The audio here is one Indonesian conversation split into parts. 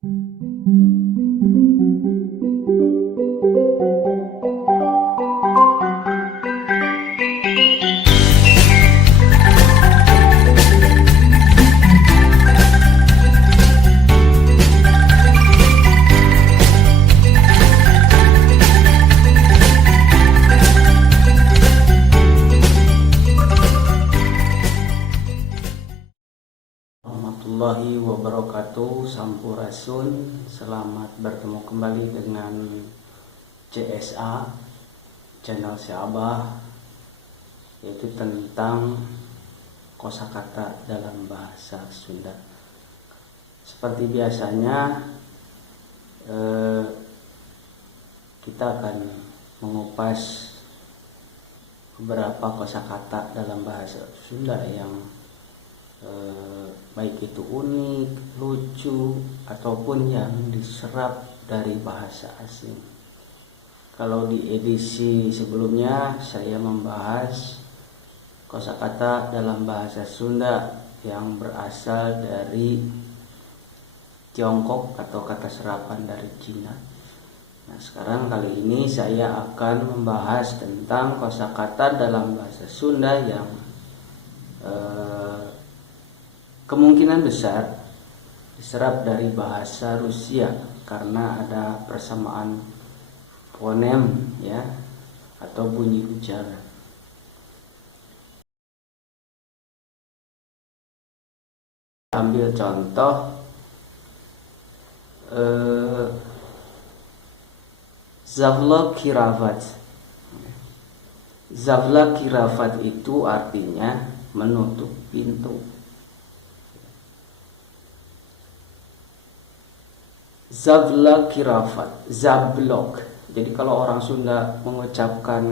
Warahmatullahi wabarakatuh. Sampurasun. Selamat bertemu kembali dengan CSA, channel Syabah, yaitu tentang kosakata dalam bahasa Sunda. Seperti biasanya kita akan mengupas beberapa kosakata dalam bahasa Sunda yang baik itu unik, lucu, ataupun yang diserap dari bahasa asing. Kalau di edisi sebelumnya saya membahas kosakata dalam bahasa Sunda yang berasal dari Tiongkok atau kata serapan dari Cina. Nah, sekarang kali ini saya akan membahas tentang kosakata dalam bahasa Sunda yang kemungkinan besar diserap dari bahasa Rusia karena ada persamaan fonem ya atau bunyi ucapan. Ambil contoh Zavla Kiravat. Zavla Kiravat itu artinya menutup pintu. Zavla Kirafat, Zablok. Jadi kalau orang Sunda mengucapkan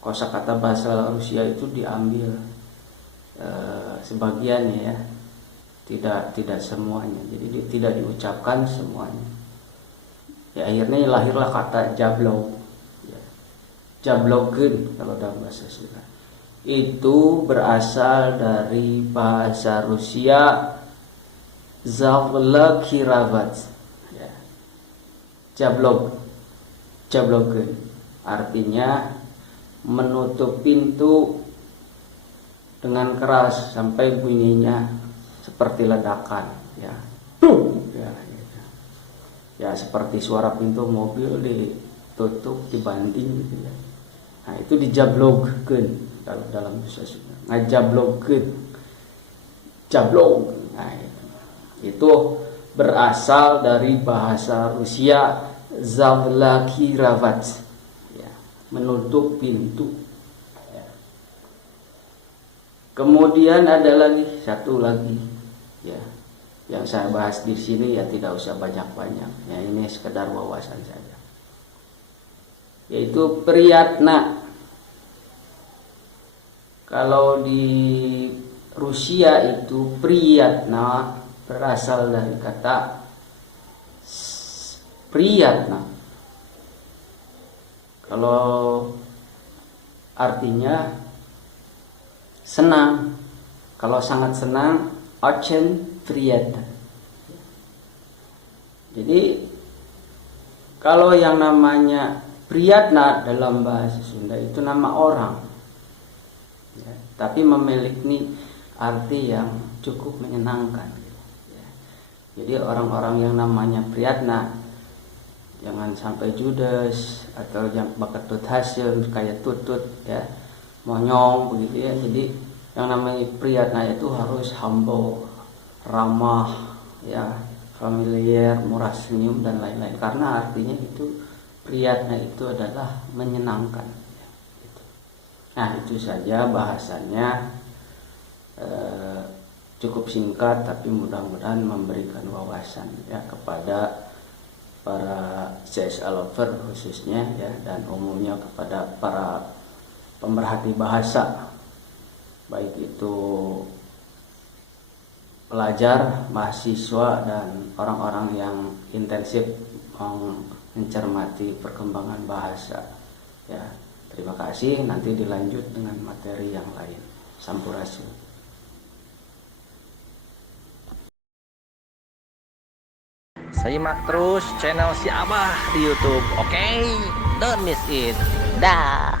kosakata bahasa Rusia itu diambil sebagiannya ya, tidak semuanya. Jadi tidak diucapkan semuanya. Ya, akhirnya lahirlah kata Jablok. Ya. Jabloken kalau dalam bahasa Sunda. Itu berasal dari bahasa Rusia Zavla Kiravat. Jabloken artinya menutup pintu dengan keras sampai bunyinya seperti ledakan ya. Ya seperti suara pintu mobil ditutup dibanting gitu ya. Nah itu dijabloken dalam bahasa Sunda. Ngajabloken, jablok. Nah itu berasal dari bahasa Rusia Zavla Kiravat ya, menutup pintu ya. Kemudian ada satu lagi ya yang saya bahas di sini ya, tidak usah banyak-banyak ya, ini sekedar wawasan saja, yaitu Priyatna. Kalau di Rusia itu Priyatna berasal dari kata Priyatna. Kalau artinya senang, kalau sangat senang, Ochen Priyatna. Jadi kalau yang namanya Priyatna dalam bahasa Sunda itu nama orang ya, tapi memiliki arti yang cukup menyenangkan. Jadi orang-orang yang namanya Priyatna jangan sampai judes atau yang bakatut hasil kayak tutut ya, monyong begitu ya. Jadi yang namanya Priyatna itu harus humble, ramah ya, familiar, murah senyum dan lain-lain, karena artinya itu Priyatna itu adalah menyenangkan ya, gitu. Nah itu saja bahasannya, cukup singkat tapi mudah-mudahan memberikan wawasan ya kepada para CSA lover khususnya ya, dan umumnya kepada para pemerhati bahasa, baik itu pelajar, mahasiswa, dan orang-orang yang intensif mencermati perkembangan bahasa ya. Terima kasih, nanti dilanjut dengan materi yang lain. Sampurasun. Simak terus channel si Abah di YouTube. Oke, don't miss it. Dah.